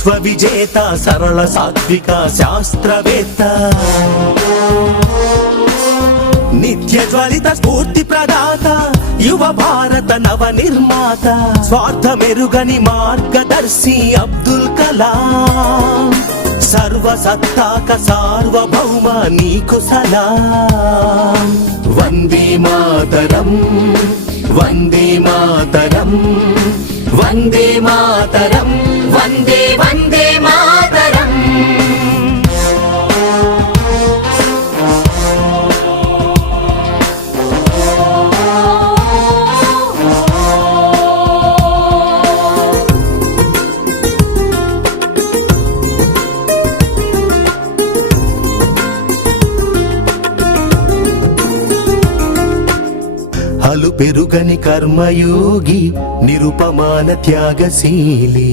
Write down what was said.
విశ్వ విజేత సరళ సాత్విక శాస్త్రవేత్త నిత్య జ్వలిత స్ఫూర్తి ప్రదాత యువ భారత నవ నిర్మాత స్వార్థమెరుగని మార్గదర్శి అబ్దుల్ కలాం సర్వసత్తాక సార్వభౌమ నీకు సలాం వందే మాతరం వందే మాతరం వందే మాతరం వందే వందే మాతరం హలు పెరుగని కర్మయోగి నిరుపమాన త్యాగశీలి